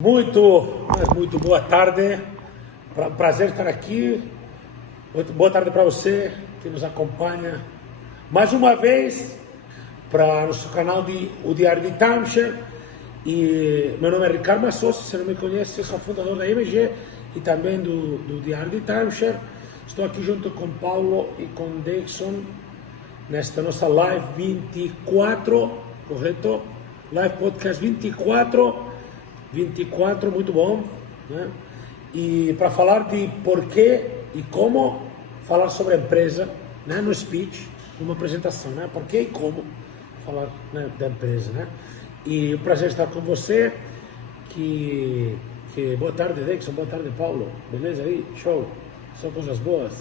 Muito boa tarde. Prazer estar aqui. Boa tarde para você que nos acompanha mais uma vez para nosso canal de O Diário de Timeshare. E meu nome é Ricardo Massosso, se não me conhece, sou fundador da IMG e também do Diário de Timeshare. Estou aqui junto com Paulo e com Dixon nesta nossa live 24, correto? Live podcast 24, muito bom, né? E para falar de porquê e como falar sobre a empresa, né? No speech, numa apresentação, né? Porquê e como falar, né, da empresa, né? E o prazer estar com você, boa tarde, Dixon, boa tarde, Paulo, beleza aí? Show, são coisas boas.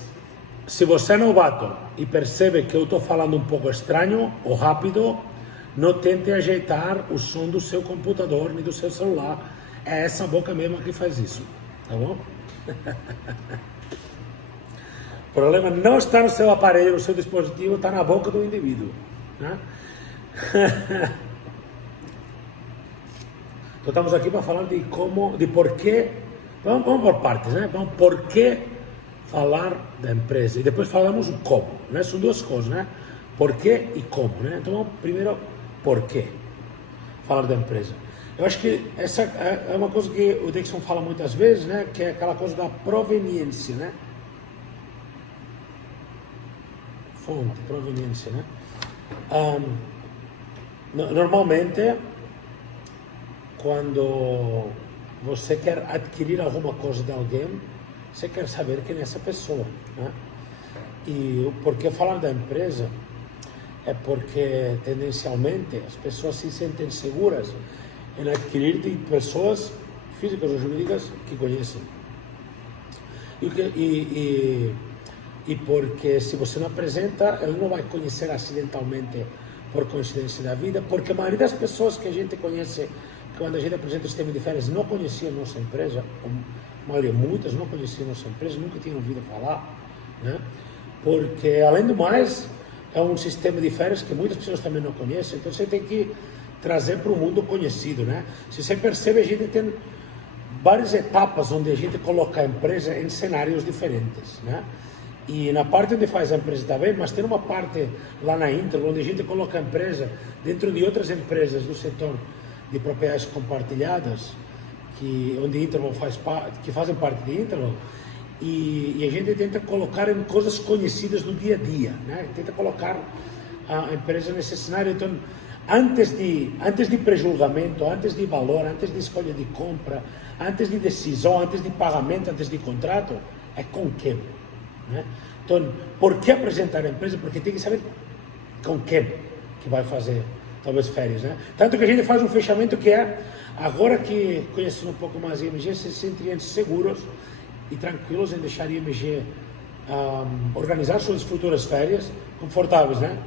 Se você é novato e percebe que eu estou falando um pouco estranho ou rápido, não tente ajeitar o som do seu computador nem do seu celular. É essa boca mesmo que faz isso, tá bom? O problema não está no seu aparelho, no seu dispositivo, está na boca do indivíduo, né? Então estamos aqui para falar de porquê. Vamos por partes, né? Vamos porquê falar da empresa e depois falamos o como, né? São duas coisas, né? Porquê e como, né? Então vamos primeiro porquê falar da empresa. Eu acho que essa é uma coisa que o Dixon fala muitas vezes, né? Que é aquela coisa da proveniência, né? Fonte, proveniência, né? Normalmente, quando você quer adquirir alguma coisa de alguém, você quer saber quem é essa pessoa, né? E por que falar da empresa? É porque, tendencialmente, as pessoas se sentem seguras em adquirir de pessoas físicas ou jurídicas que conhecem. E porque se você não apresenta, ela não vai conhecer acidentalmente por coincidência da vida, porque a maioria das pessoas que a gente conhece, quando a gente apresenta o sistema de férias, não conheciam nossa empresa, a maioria, muitas não conheciam nossa empresa, nunca tinham ouvido falar, né? Porque, além do mais, é um sistema de férias que muitas pessoas também não conhecem, então você tem que trazer para o mundo conhecido, né? Se você percebe, a gente tem várias etapas onde a gente coloca a empresa em cenários diferentes, né? E na parte onde faz a empresa também, mas tem uma parte lá na Interval onde a gente coloca a empresa dentro de outras empresas do setor de propriedades compartilhadas, onde Interval que fazem parte de Interval, e a gente tenta colocar em coisas conhecidas do dia a dia, né? Tenta colocar a empresa nesse cenário. Então, antes de pré-julgamento, antes de valor, antes de escolha de compra, antes de decisão, antes de pagamento, antes de contrato, é com quem, né? Então, por que apresentar a empresa? Porque tem que saber com quem que vai fazer, talvez, férias, né? Tanto que a gente faz um fechamento que é, agora que conhecem um pouco mais a IMG, se sentem seguros e tranquilos em deixar a IMG organizar suas futuras férias, confortáveis, né?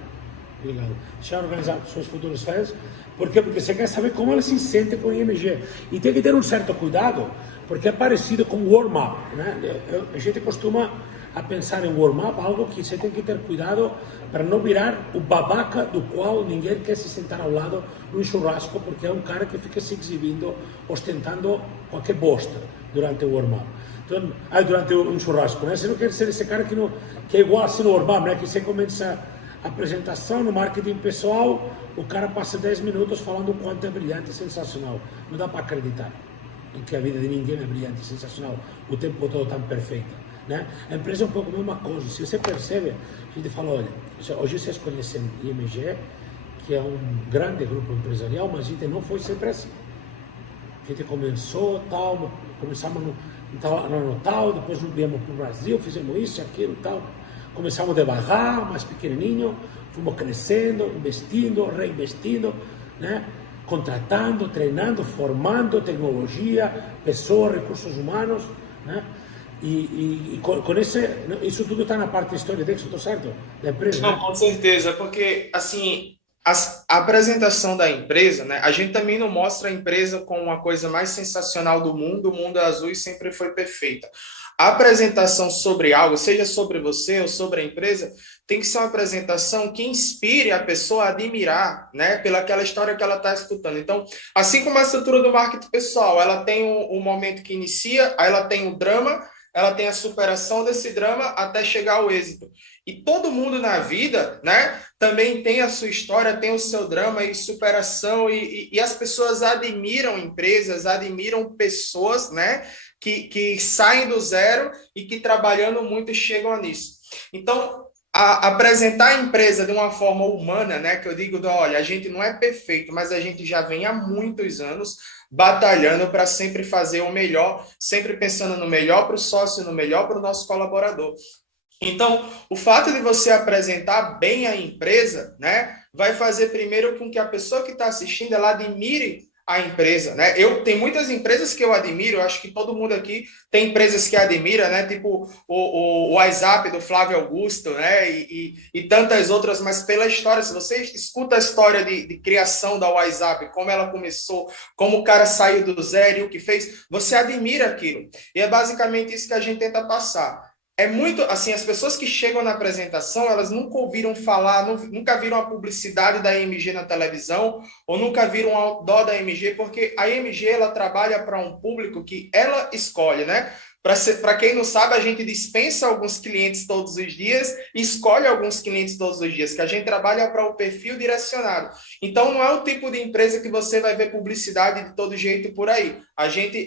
Obrigado. Deixar organizar suas futuras férias. Por quê? Porque você quer saber como ela se sente com a IMG. E tem que ter um certo cuidado, porque é parecido com warm-up, né? A gente costuma a pensar em warm-up, algo que você tem que ter cuidado para não virar o babaca do qual ninguém quer se sentar ao lado num churrasco, porque é um cara que fica se exibindo, ostentando qualquer bosta durante o warm-up. Então, durante um churrasco, né? Você não quer ser esse cara que é igual assim no warm-up, né? Que você começa a apresentação no marketing pessoal, o cara passa 10 minutos falando o quanto é brilhante e sensacional. Não dá para acreditar em que a vida de ninguém é brilhante e sensacional o tempo todo tão perfeita, né? A empresa é um pouco a mesma coisa. Se você percebe, a gente fala, olha, hoje vocês conhecem IMG, que é um grande grupo empresarial, mas a gente não foi sempre assim. A gente começamos no tal, depois viemos para o Brasil, fizemos isso, aquilo, tal. Começamos devagar, mais pequenininho, fomos crescendo, investindo, reinvestindo, né? Contratando, treinando, formando tecnologia, pessoas, recursos humanos, né? E com isso tudo está na parte da história dele, estou certo? Da empresa, Não, né? com certeza, porque assim, A apresentação da empresa, né? A gente também não mostra a empresa como uma coisa mais sensacional do mundo, o mundo é azul e sempre foi perfeita. A apresentação sobre algo, seja sobre você ou sobre a empresa, tem que ser uma apresentação que inspire a pessoa a admirar, né, pelaquela história que ela está escutando. Então, assim como a estrutura do marketing pessoal, ela tem o momento que inicia, aí ela tem o drama, ela tem a superação desse drama até chegar ao êxito. E todo mundo na vida, né, também tem a sua história, tem o seu drama e superação, e as pessoas admiram empresas, admiram pessoas, né, que saem do zero e que trabalhando muito chegam nisso. Então, apresentar a empresa de uma forma humana, né, que eu digo, olha, a gente não é perfeito, mas a gente já vem há muitos anos batalhando para sempre fazer o melhor, sempre pensando no melhor para o sócio, no melhor para o nosso colaborador. Então, o fato de você apresentar bem a empresa, né, vai fazer primeiro com que a pessoa que está assistindo, ela admire a empresa, né? Eu tenho muitas empresas que eu admiro, eu acho que todo mundo aqui tem empresas que admira, né? Tipo o WhatsApp do Flávio Augusto, né? E tantas outras, mas pela história, se você escuta a história de criação da WhatsApp, como ela começou, como o cara saiu do zero e o que fez, você admira aquilo. E é basicamente isso que a gente tenta passar. É muito assim, as pessoas que chegam na apresentação, elas nunca ouviram falar, nunca viram a publicidade da IMG na televisão, ou nunca viram um outdoor da IMG, porque a IMG ela trabalha para um público que ela escolhe, né? Para quem não sabe, a gente dispensa alguns clientes todos os dias e escolhe alguns clientes todos os dias, que a gente trabalha para o perfil direcionado. Então, não é o tipo de empresa que você vai ver publicidade de todo jeito por aí. A gente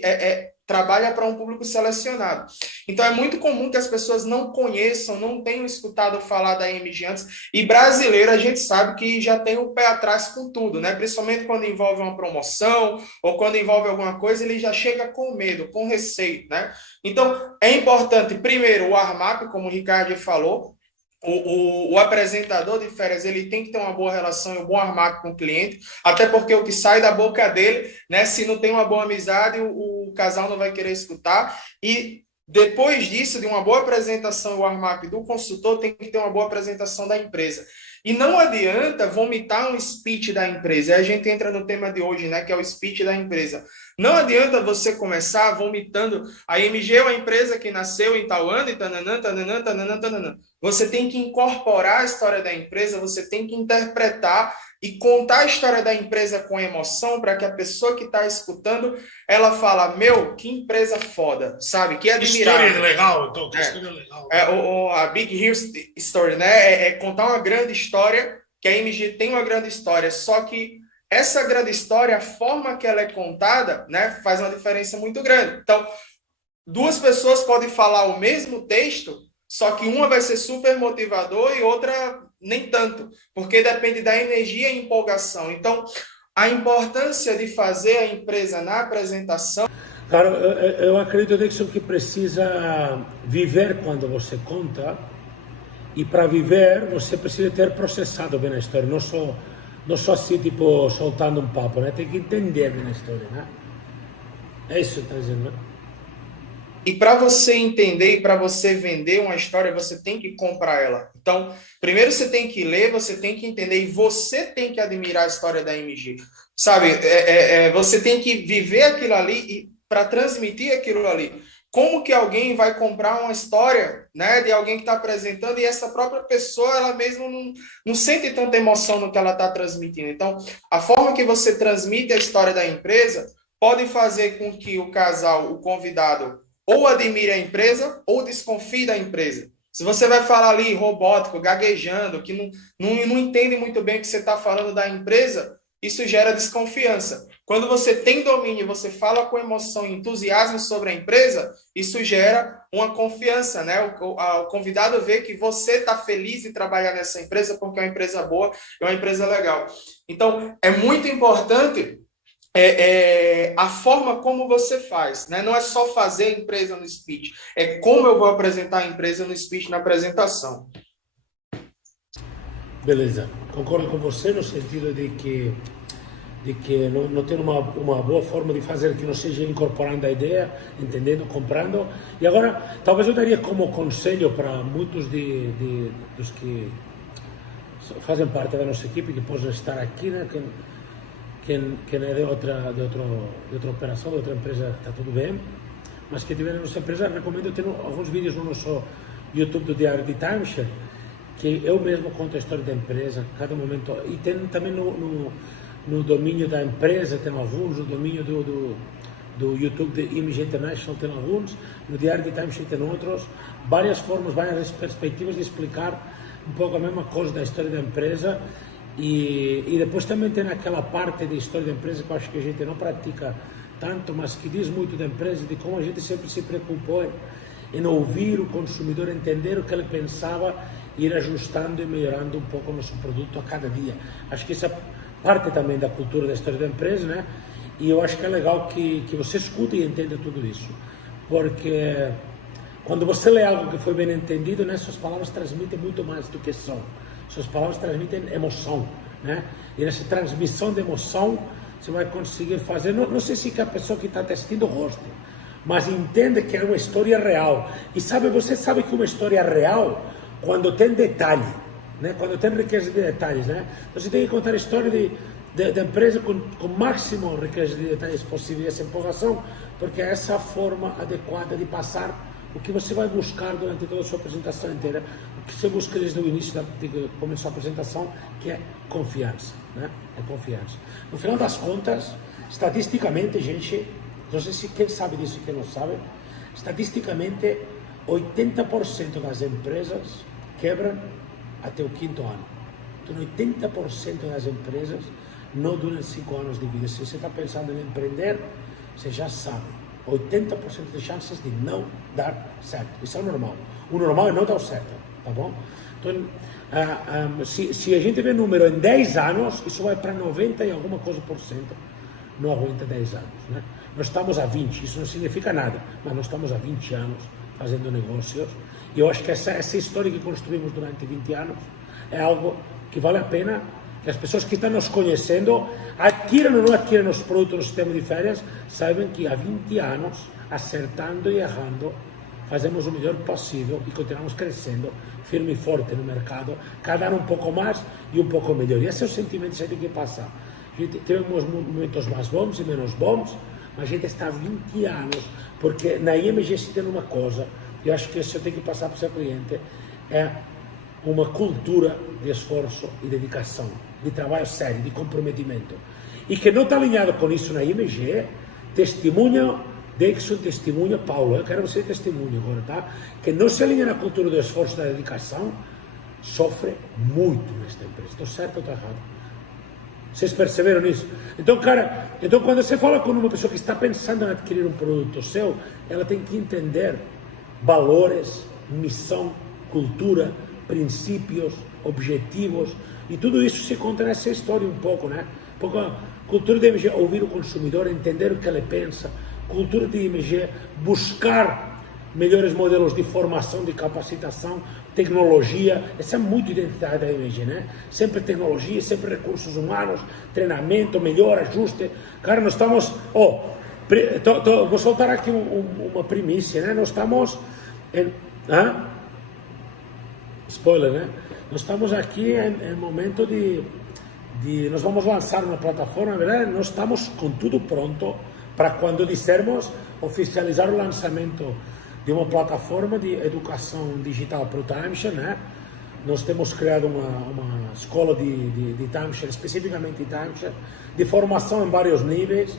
trabalha para um público selecionado. Então, é muito comum que as pessoas não conheçam, não tenham escutado falar da IMG antes. E brasileiro, a gente sabe que já tem o pé atrás com tudo, né? Principalmente quando envolve uma promoção ou quando envolve alguma coisa, ele já chega com medo, com receio, né? Então, é importante, primeiro, o warm-up, como o Ricardo falou, o apresentador de férias ele tem que ter uma boa relação e um bom armário com o cliente, até porque o que sai da boca dele, né, se não tem uma boa amizade, o casal não vai querer escutar. E depois disso, de uma boa apresentação e o warm-up do consultor, tem que ter uma boa apresentação da empresa. E não adianta vomitar um speech da empresa. Aí a gente entra no tema de hoje, né, que é o speech da empresa. Não adianta você começar vomitando a IMG é uma empresa que nasceu em tal ano e tananã, tananã, tananã, tananã. Você tem que incorporar a história da empresa, você tem que interpretar e contar a história da empresa com emoção para que a pessoa que está escutando, ela fala, meu, que empresa foda, sabe? Que admirável. História legal, então, que história legal. A Big Hero Story, né? É contar uma grande história, que a MG tem uma grande história, só que essa grande história, a forma que ela é contada, né, faz uma diferença muito grande. Então, duas pessoas podem falar o mesmo texto, só que uma vai ser super motivador e outra nem tanto, porque depende da energia e empolgação. Então, a importância de fazer a empresa na apresentação. Claro, eu acredito, Dixon, que precisa viver quando você conta, e para viver você precisa ter processado bem a história, não só assim, tipo, soltando um papo, né? Tem que entender bem a história, né? É isso que está dizendo, né? E para você entender e para você vender uma história, você tem que comprar ela. Então, primeiro você tem que ler, você tem que entender e você tem que admirar a história da MG. Sabe, você tem que viver aquilo ali e para transmitir aquilo ali. Como que alguém vai comprar uma história, né, de alguém que está apresentando e essa própria pessoa, ela mesma não sente tanta emoção no que ela está transmitindo. Então, a forma que você transmite a história da empresa pode fazer com que o casal, o convidado, ou admire a empresa ou desconfie da empresa. Se você vai falar ali robótico, gaguejando, que não entende muito bem o que você está falando da empresa, isso gera desconfiança. Quando você tem domínio, você fala com emoção e entusiasmo sobre a empresa, isso gera uma confiança, né? O convidado vê que você está feliz em trabalhar nessa empresa porque é uma empresa boa, é uma empresa legal. Então, é muito importante a forma como você faz, né? Não é só fazer a empresa no speech, é como eu vou apresentar a empresa no speech, na apresentação. Beleza, concordo com você no sentido de que não tem uma boa forma de fazer que não seja incorporando a ideia, entendendo, comprando. E agora, talvez eu daria como conselho para muitos dos que fazem parte da nossa equipe, que possam estar aqui, né? Quem é de outra operação, de outra empresa, está tudo bem, mas que tiver na nossa empresa, recomendo ter alguns vídeos no nosso YouTube do Diário de Timeshare, que eu mesmo conto a história da empresa, cada momento, e tem também no domínio da empresa, tem alguns, no domínio do YouTube de IMG International tem alguns, no Diário de Timeshare tem outros, várias formas, várias perspectivas de explicar um pouco a mesma coisa da história da empresa. E depois também tem aquela parte da história da empresa que eu acho que a gente não pratica tanto, mas que diz muito da empresa, de como a gente sempre se preocupou em ouvir o consumidor, entender o que ele pensava, ir ajustando e melhorando um pouco o nosso produto a cada dia. Acho que isso é parte também da cultura da história da empresa, né? E eu acho que é legal que você escute e entenda tudo isso, porque quando você lê algo que foi bem entendido, né, suas palavras transmitem muito mais do que são. Suas palavras transmitem emoção, né? E nessa transmissão de emoção, você vai conseguir fazer, não sei se a pessoa que está assistindo gosta, mas entende que é uma história real. E você sabe que uma história real, quando tem detalhe, né? Quando tem riqueza de detalhes, né? Então você tem que contar a história da empresa com máximo riqueza de detalhes possível, essa empolgação, porque é essa a forma adequada de passar o que você vai buscar durante toda a sua apresentação inteira, o que você busca desde o início de começar a apresentação, que é confiança, né? É confiança. No final das contas, estatisticamente, gente, não sei se quem sabe disso e quem não sabe, estatisticamente, 80% das empresas quebram até o 5º ano. Então, 80% das empresas não duram 5 anos de vida. Se você está pensando em empreender, você já sabe. 80% de chances de não dar certo. Isso é o normal. O normal é não dar certo, tá bom? Então, se a gente vê número em 10 anos, isso vai para 90 e alguma coisa por cento. Não aguenta 10 anos, né? Nós estamos há 20, isso não significa nada, mas nós estamos há 20 anos fazendo negócios. E eu acho que essa história que construímos durante 20 anos é algo que vale a pena que as pessoas que estão nos conhecendo, adquiram ou não adquiram os produtos no sistema de férias, saibam que há 20 anos, acertando e errando, fazemos o melhor possível e continuamos crescendo firme e forte no mercado, cada ano um pouco mais e um pouco melhor. E esse é o sentimento que a gente tem que passar. A gente teve momentos mais bons e menos bons, mas a gente está há 20 anos, porque na IMG se tem uma coisa, e eu acho que isso eu tenho que passar para o seu cliente, é uma cultura de esforço e dedicação, de trabalho sério, de comprometimento. E que não está alinhado com isso na IMG, testemunha, Dixon, testemunha, Paulo, eu quero você testemunha agora, tá? Que não se alinha na cultura do esforço e da dedicação, sofre muito nesta empresa. Estou certo ou estou errado? Vocês perceberam isso? Então, cara, quando você fala com uma pessoa que está pensando em adquirir um produto seu, ela tem que entender valores, missão, cultura, princípios, objetivos, e tudo isso se conta nessa história um pouco, né? Porque a cultura de IMG, ouvir o consumidor, entender o que ele pensa, cultura de IMG, buscar melhores modelos de formação, de capacitação, tecnologia, essa é muito identidade da IMG, né? Sempre tecnologia, sempre recursos humanos, treinamento, melhor, ajuste. Cara, nós estamos, vou soltar aqui uma primícia, né? Nós estamos spoiler, né? Nós estamos aqui em momento nós vamos lançar uma plataforma, na verdade, nós estamos com tudo pronto para quando dissermos oficializar o lançamento de uma plataforma de educação digital para o Timeshare, né? Nós temos criado uma escola de Timeshare, especificamente de Timeshare, de formação em vários níveis,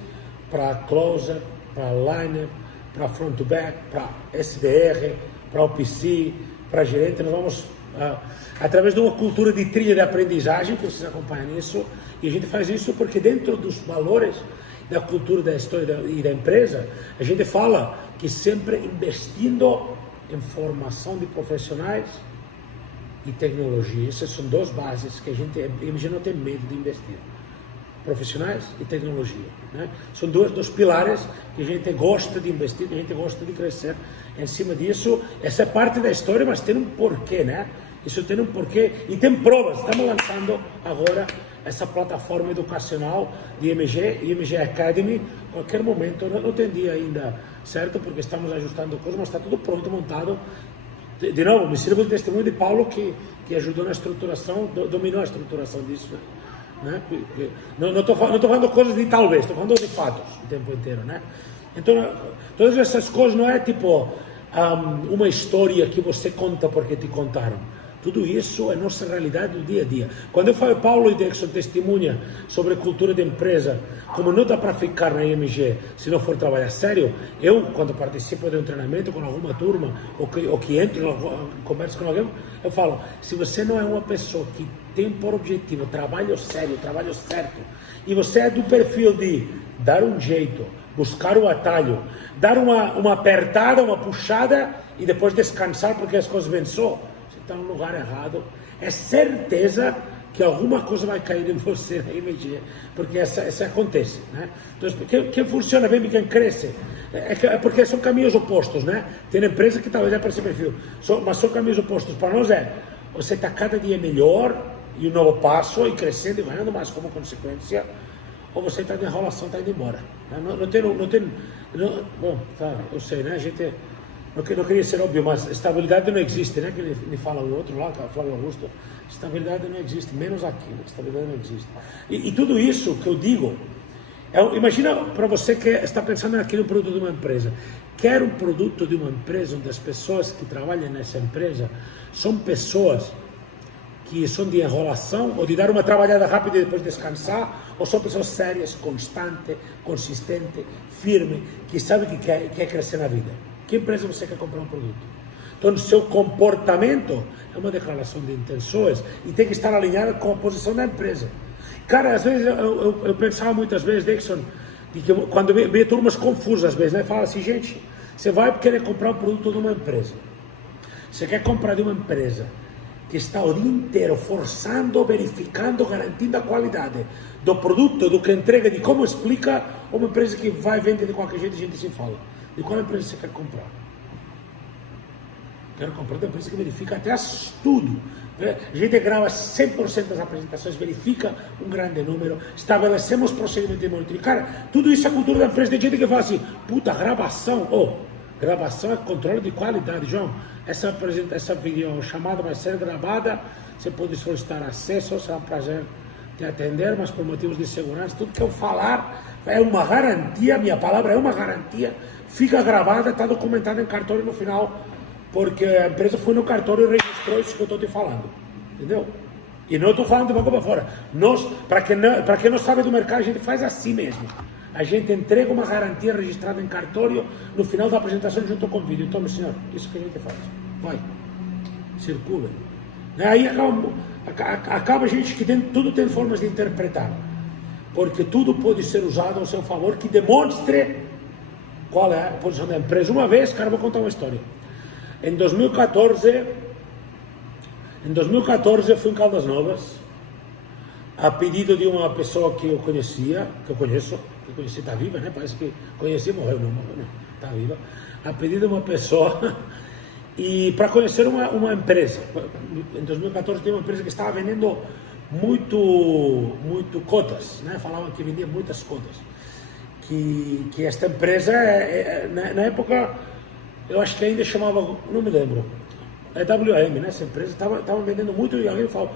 para closer, para liner, para front to back, para SDR, para OPC, para gerente. Nós vamos, através de uma cultura de trilha de aprendizagem, que vocês acompanham isso, e a gente faz isso porque dentro dos valores da cultura da história e da empresa, a gente fala que sempre investindo em formação de profissionais e tecnologia. Essas são duas bases que a gente não tem medo de investir. Profissionais e tecnologia, né? São dois pilares que a gente gosta de investir, que a gente gosta de crescer em cima disso. Essa é parte da história, mas tem um porquê, né? Isso tem um porquê e tem provas. Estamos lançando agora essa plataforma educacional de IMG Academy. Qualquer momento, não tem dia ainda certo, porque estamos ajustando coisas, mas está tudo pronto, montado. De novo, me sirvo do testemunho de Paulo que ajudou na estruturação, dominou a estruturação disso, né? Não estou falando coisas de talvez, estou falando de fatos o tempo inteiro, né? Então, todas essas coisas não é tipo uma história que você conta porque te contaram. Tudo isso é nossa realidade do dia a dia. Quando eu falo Paulo e Dixon testemunha sobre cultura de empresa, como não dá para ficar na IMG se não for trabalhar sério, eu, quando participo de um treinamento com alguma turma, ou que entro, converso com alguém, eu falo, se você não é uma pessoa que tem por objetivo trabalho sério, trabalho certo, e você é do perfil de dar um jeito, buscar o atalho, dar uma apertada, uma puxada, e depois descansar porque as coisas venceu, está no lugar errado, é certeza que alguma coisa vai cair em você na IMG, porque essa acontece, né? Então, quem funciona bem e quem cresce, porque são caminhos opostos, né? Tem empresa que talvez é para esse perfil, mas são caminhos opostos. Para nós você está cada dia melhor, e um novo passo, e crescendo e ganhando mais como consequência, ou você está de enrolação, está indo embora. Bom, tá, eu sei, né? A gente... Não queria ser óbvio, mas estabilidade não existe, né? Que ele fala o outro lá, Flávio Augusto, estabilidade não existe, menos aqui, né? Estabilidade não existe. E tudo isso que eu digo, imagina para você que está pensando aqui no produto de uma empresa, quer um produto de uma empresa onde as pessoas que trabalham nessa empresa são pessoas que são de enrolação, ou de dar uma trabalhada rápida e depois descansar, ou são pessoas sérias, constantes, consistentes, firmes, que sabem que quer crescer na vida. Que empresa você quer comprar um produto? Então, o seu comportamento é uma declaração de intenções e tem que estar alinhado com a posição da empresa. Cara, às vezes eu pensava muitas vezes, Dixon, de que quando eu via turmas confusas, às vezes, né? Falava assim, gente, você vai querer comprar um produto de uma empresa. Você quer comprar de uma empresa que está o dia inteiro forçando, verificando, garantindo a qualidade do produto, do que entrega, de como explica, ou uma empresa que vai vender de qualquer jeito e a gente se fala. De qual empresa você quer comprar? Quero comprar da empresa que verifica até tudo. A gente grava 100% das apresentações, verifica um grande número, estabelecemos procedimentos de monitoria. Cara, tudo isso é cultura da empresa. Tem gente que fala assim, puta, gravação. Gravação é controle de qualidade. João, essa videochamada vai ser gravada, você pode solicitar acesso, será um prazer te atender, mas por motivos de segurança, tudo que eu falar é uma garantia, minha palavra é uma garantia, fica gravada, está documentada em cartório no final, porque a empresa foi no cartório e registrou isso que eu estou te falando, entendeu? E não estou falando de boca para fora. Para quem não sabe do mercado, a gente faz assim mesmo. A gente entrega uma garantia registrada em cartório no final da apresentação junto com o vídeo. Então, meu senhor, isso que a gente faz. Vai, circula. Aí acaba a gente que tudo tem formas de interpretar. Porque tudo pode ser usado ao seu favor, que demonstre qual é a posição da empresa. Uma vez, cara, vou contar uma história. Em 2014, eu fui em Caldas Novas, a pedido de uma pessoa que eu conhecia, que eu conheci, está viva, né? Parece que conheci, morreu, não, está viva. A pedido de uma pessoa, e para conhecer uma empresa. Em 2014 tinha uma empresa que estava vendendo muito cotas, né? Falavam que vendia muitas cotas. Que esta empresa, na época, eu acho que ainda chamava, não me lembro, é WM, né? Essa empresa estava vendendo muito, e alguém falou,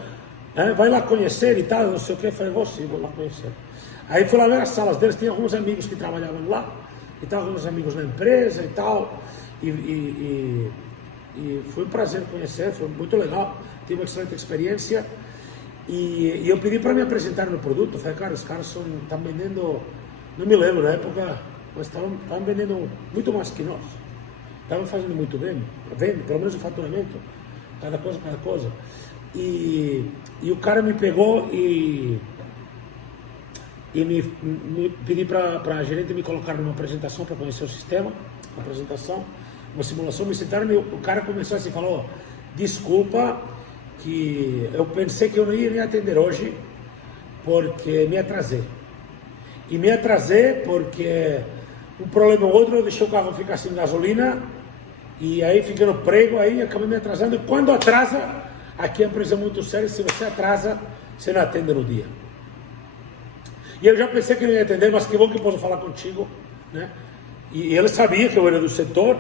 vai lá conhecer e tal, não sei o que. Eu falei, vou lá conhecer. Aí fui lá ver as salas deles, tinha alguns amigos que trabalhavam lá, e tal, alguns amigos na empresa e tal, e foi um prazer conhecer, foi muito legal, tive uma excelente experiência, e eu pedi para me apresentar no produto. Eu falei, cara, os caras estão vendendo, não me lembro na época, mas estavam vendendo muito mais que nós, estavam fazendo muito bem, pelo menos o faturamento, cada coisa, e o cara me pegou e me pedi para a gerente me colocar numa apresentação para conhecer o sistema, uma simulação, me sentaram e o cara começou assim, falou, desculpa, que eu pensei que eu não ia me atender hoje, porque me atrasei. E me atrasei porque um problema ou outro, eu deixei o carro ficar sem gasolina, e aí fiquei no prego, aí acabei me atrasando, e quando atrasa, aqui a empresa é muito séria, se você atrasa, você não atende no dia. E eu já pensei que não ia atender, mas que bom que eu posso falar contigo, né? E ele sabia que eu era do setor,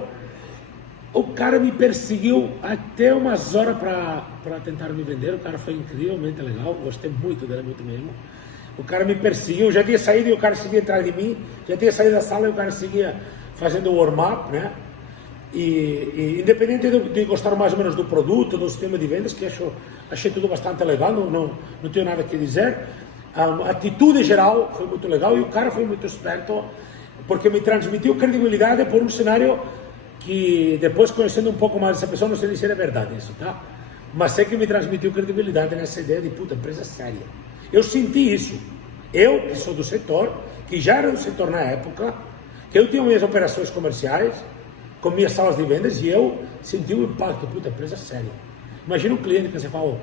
O cara me perseguiu até umas horas para tentar me vender. O cara foi incrivelmente legal, gostei muito dele, muito mesmo. O cara me perseguiu, já tinha saído e o cara seguia atrás de mim, já tinha saído da sala e o cara seguia fazendo o warm-up, né? E independente de gostar mais ou menos do produto, do sistema de vendas, que achei tudo bastante legal, não tenho nada a dizer. A atitude geral foi muito legal e o cara foi muito esperto, porque me transmitiu credibilidade por um cenário que depois, conhecendo um pouco mais essa pessoa, não sei se é verdade isso, tá? Mas sei que me transmitiu credibilidade nessa ideia de, puta, empresa séria. Eu senti isso. Eu, que sou do setor, que já era do setor na época, que eu tinha minhas operações comerciais, com minhas salas de vendas, e eu senti o impacto, puta, empresa séria. Imagina um cliente que você fala, oh,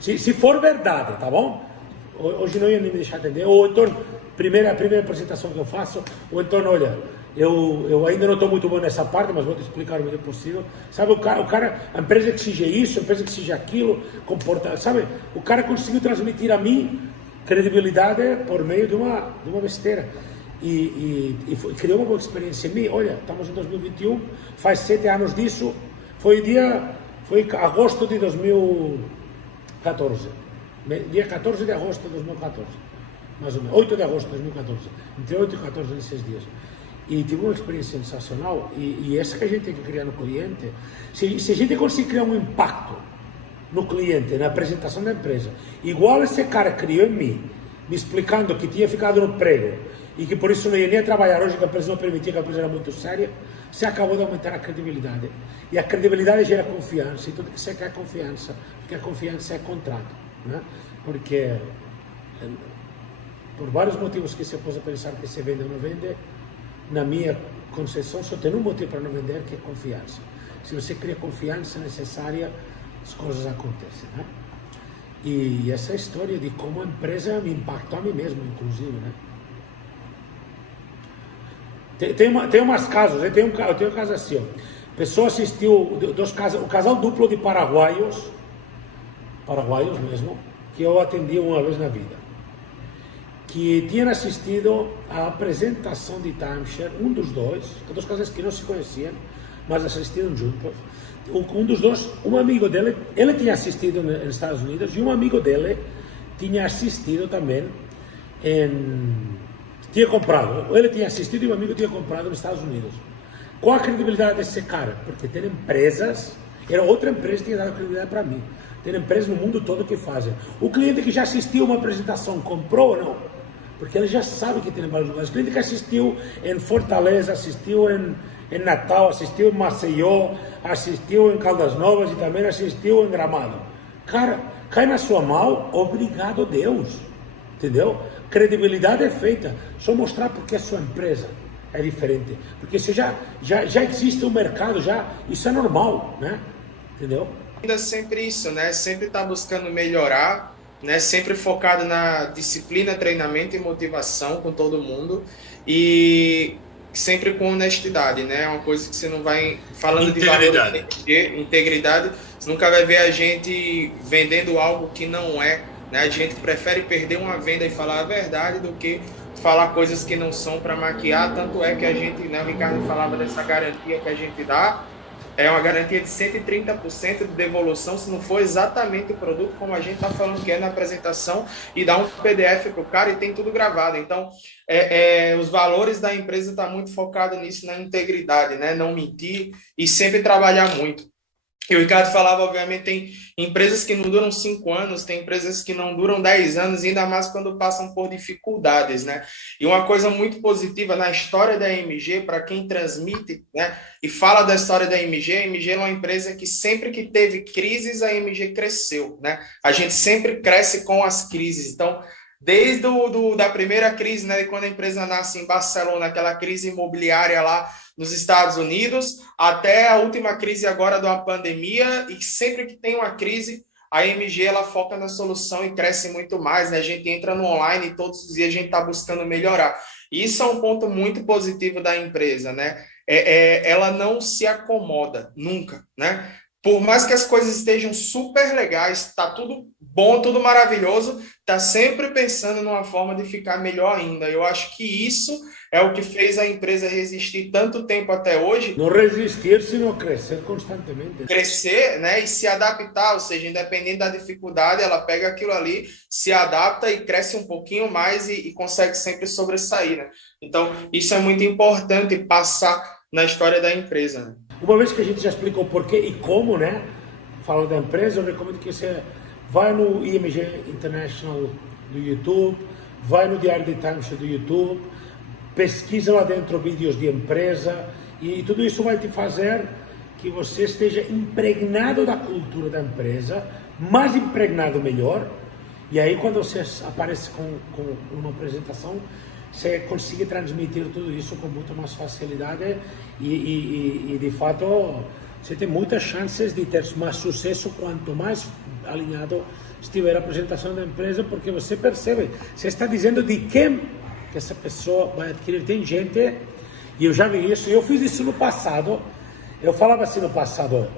se for verdade, tá bom? Hoje não ia nem me deixar atender, ou então, a primeira apresentação que eu faço, ou então, olha, eu ainda não estou muito bom nessa parte, mas vou te explicar o melhor possível. Sabe, o cara, a empresa que exige isso, a empresa que exige aquilo, sabe, o cara conseguiu transmitir a mim credibilidade por meio de uma besteira. Criou uma boa experiência em mim. Olha, estamos em 2021, faz 7 anos disso, foi agosto de 2014, dia 14 de agosto de 2014, mais ou menos, 8 de agosto de 2014, entre 8 e 14 nesses dias. E tive uma experiência sensacional, e essa que a gente tem que criar no cliente. Se a gente conseguir criar um impacto no cliente, na apresentação da empresa, igual esse cara criou em mim, me explicando que tinha ficado no emprego e que por isso não ia nem trabalhar hoje, que a empresa não permitia, que a empresa era muito séria, você acabou de aumentar a credibilidade. E a credibilidade gera confiança, e tudo que você quer é confiança, porque a confiança é contrato, né? Porque, por vários motivos que você possa pensar que se vende ou não vende, na minha concepção só tem um motivo para não vender, que é confiança. Se você cria confiança necessária, as coisas acontecem, né? E essa história de como a empresa me impactou a mim mesmo, inclusive, né? Tem umas casos, eu tenho um caso assim, ó. A pessoa assistiu o casal duplo de paraguaios mesmo, que eu atendi uma vez na vida, que tinham assistido à apresentação de timeshare, um dos dois casais que não se conheciam, mas assistiram juntos. Um dos dois, um amigo dele, ele tinha assistido nos Estados Unidos, e um amigo dele tinha assistido também tinha comprado, ele tinha assistido e um amigo tinha comprado nos Estados Unidos. Qual a credibilidade desse cara? Porque tem empresas, era outra empresa que tinha dado credibilidade para mim. Tem empresas no mundo todo que fazem. O cliente que já assistiu uma apresentação, comprou ou não? Porque ele já sabe que tem em vários lugares. O cliente que assistiu em Fortaleza, assistiu em Natal, assistiu em Maceió, assistiu em Caldas Novas e também assistiu em Gramado. Cara, cai na sua mão, obrigado Deus. Entendeu? Credibilidade é feita. Só mostrar porque a sua empresa é diferente. Porque se já existe um mercado, isso é normal, né? Entendeu? Ainda sempre isso, né? Sempre está buscando melhorar, né? Sempre focado na disciplina, treinamento e motivação com todo mundo, e sempre com honestidade, né? É uma coisa que você não vai falando integridade. De integridade, você nunca vai ver a gente vendendo algo que não é, né? A gente prefere perder uma venda e falar a verdade do que falar coisas que não são para maquiar. Tanto é que a gente, né, o Ricardo falava dessa garantia que a gente dá, é uma garantia de 130% de devolução se não for exatamente o produto como a gente está falando que é na apresentação, e dá um PDF para o cara e tem tudo gravado. Então, os valores da empresa estão muito focados nisso, na integridade, né? Não mentir e sempre trabalhar muito. E o Ricardo falava, obviamente, tem empresas que não duram 5 anos, tem empresas que não duram 10 anos, ainda mais quando passam por dificuldades, né? E uma coisa muito positiva na história da MG, para quem transmite, né, e fala da história da MG, a MG é uma empresa que sempre que teve crises, a MG cresceu, né? A gente sempre cresce com as crises. Então, desde da primeira crise, né, quando a empresa nasce em Barcelona, aquela crise imobiliária lá nos Estados Unidos, até a última crise agora da pandemia, e sempre que tem uma crise, a MG ela foca na solução e cresce muito mais, né? A gente entra no online e todos os dias a gente está buscando melhorar. E isso é um ponto muito positivo da empresa, né? Ela não se acomoda, nunca, né? Por mais que as coisas estejam super legais, está tudo bom, tudo maravilhoso, está sempre pensando numa forma de ficar melhor ainda. Eu acho que isso é o que fez a empresa resistir tanto tempo até hoje. Não resistir, sino crescer constantemente. Crescer, né, e se adaptar, ou seja, independente da dificuldade, ela pega aquilo ali, se adapta e cresce um pouquinho mais e consegue sempre sobressair, né? Então, isso é muito importante passar na história da empresa, né? Uma vez que a gente já explicou o porquê e como, né? Fala da empresa, eu recomendo que você vai no IMG International do YouTube, vai no Diário de Times do YouTube, pesquisa lá dentro vídeos de empresa e tudo isso vai te fazer que você esteja impregnado da cultura da empresa, mais impregnado melhor, e aí quando você aparece com uma apresentação, você consegue transmitir tudo isso com muito mais facilidade e de fato você tem muitas chances de ter mais sucesso quanto mais alinhado estiver a apresentação da empresa, porque você percebe, você está dizendo de quem que essa pessoa vai adquirir. Tem gente, e eu já vi isso, eu fiz isso no passado, eu falava assim no passado,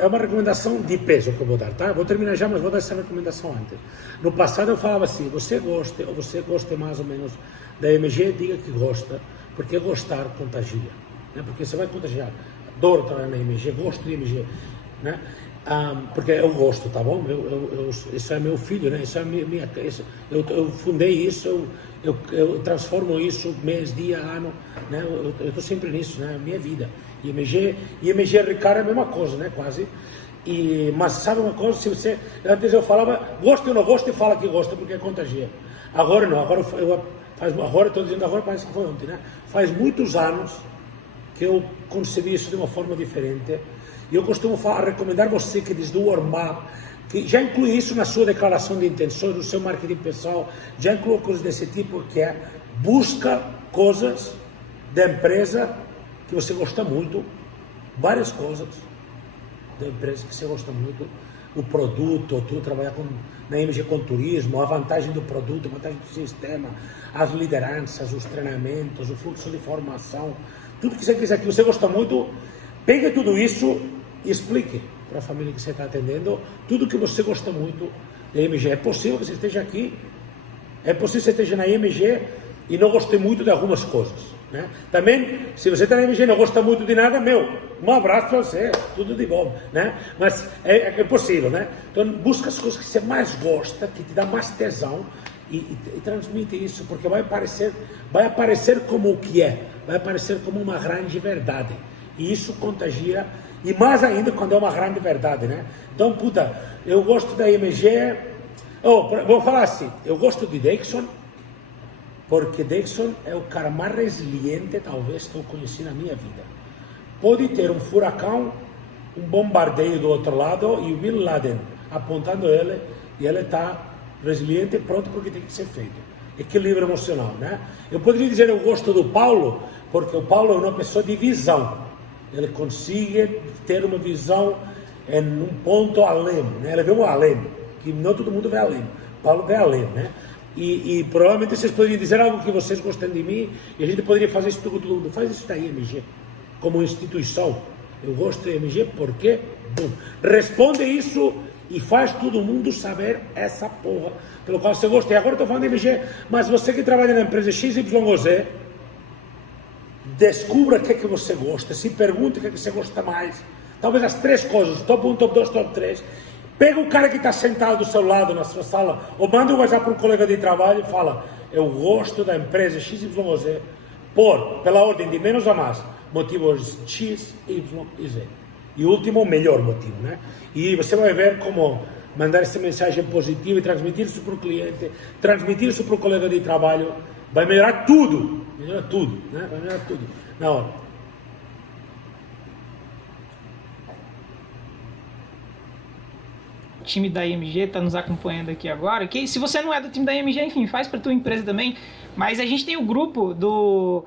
é uma recomendação de peso que eu vou dar, tá? Vou terminar já, mas vou dar essa recomendação antes. No passado eu falava assim, você gosta ou você gosta mais ou menos da MG, diga que gosta, porque gostar contagia, né? Porque você vai contagiar. Adoro trabalhar na MG, gosto de MG, né? Porque eu gosto, tá bom? Isso é meu filho, né? Isso é eu fundei isso, eu transformo isso mês, dia, ano, né? Eu estou sempre nisso, né? Minha vida. E MG Ricardo é a mesma coisa, né? Quase. Mas sabe uma coisa? Se você, antes eu falava, gosto ou não gosto, e fala que gosta, porque contagia. Agora não, agora estou dizendo agora, parece que foi ontem, né? Faz muitos anos que eu concebi isso de uma forma diferente. E eu costumo recomendar você que desde o warm-up, que já inclui isso na sua declaração de intenções, no seu marketing pessoal, já inclui coisas desse tipo, que é busca coisas da empresa que você gosta muito, várias coisas da empresa que você gosta muito, o produto, tu trabalhar na MG com turismo, a vantagem do produto, a vantagem do sistema, as lideranças, os treinamentos, o fluxo de formação, tudo que você quiser, que você gosta muito, pegue tudo isso e explique para a família que você está atendendo tudo que você gosta muito da MG. É possível que você esteja aqui, é possível que você esteja na MG e não goste muito de algumas coisas, né? Também, se você está na MG e não gosta muito de nada, um abraço para você, tudo de bom, né? Mas é possível, né? Então, busca as coisas que você mais gosta, que te dá mais tesão e transmite isso, porque vai aparecer como o que é, vai aparecer como uma grande verdade. E isso contagia, e mais ainda quando é uma grande verdade, né? Então, puta, eu gosto da MG, vou falar assim, eu gosto de Dixon, porque Dixon é o cara mais resiliente, talvez, que eu conheci na minha vida. Pode ter um furacão, um bombardeio do outro lado, e o Bin Laden apontando ele, e ele está resiliente, pronto porque tem que ser feito. Equilíbrio emocional, né? Eu poderia dizer eu gosto do Paulo, porque o Paulo é uma pessoa de visão. Ele consegue ter uma visão em um ponto além, né? Ele vê um além, que não todo mundo vê além. Paulo vê além, né? E provavelmente vocês poderiam dizer algo que vocês gostam de mim, e a gente poderia fazer isso tudo, mundo. Faz isso daí, MG, como instituição. Eu gosto de MG porque, bum, responde isso e faz todo mundo saber essa porra pelo qual você gosta. E agora eu estou falando de MG, mas você que trabalha na empresa XYZ, descubra o que é que você gosta, se pergunte o que é que você gosta mais. Talvez as três coisas, top 1, top 2, top 3. Pega o cara que está sentado do seu lado na sua sala, ou manda um WhatsApp para um colega de trabalho e fala: eu gosto da empresa XYZ pela ordem de menos a mais, motivos X, Y e Z. E o último, o melhor motivo, né? E você vai ver como mandar essa mensagem positiva e transmitir isso para o cliente, transmitir isso para o colega de trabalho, vai melhorar tudo, né? Vai melhorar tudo na hora. Time da IMG está nos acompanhando aqui agora, que se você não é do time da IMG, enfim, faz para tua empresa também, mas a gente tem o grupo do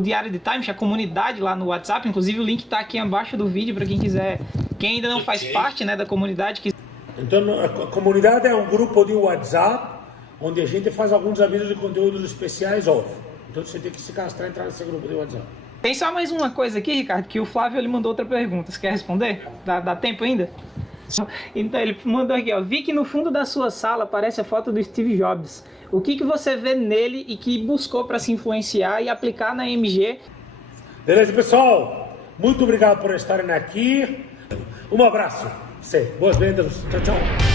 Diário de Times, a comunidade lá no WhatsApp, inclusive o link está aqui abaixo do vídeo para quem quiser, quem ainda não faz parte, né, da comunidade. Então a comunidade é um grupo de WhatsApp onde a gente faz alguns avisos de conteúdos especiais off, então você tem que se cadastrar e entrar nesse grupo de WhatsApp. Tem só mais uma coisa aqui, Ricardo, que o Flávio ele mandou outra pergunta, você quer responder? Dá tempo ainda? Então ele mandou aqui, ó, vi que no fundo da sua sala aparece a foto do Steve Jobs. O que você vê nele e que buscou para se influenciar e aplicar na MG? Beleza, pessoal? Muito obrigado por estarem aqui. Um abraço. Boas vendas. Tchau, tchau.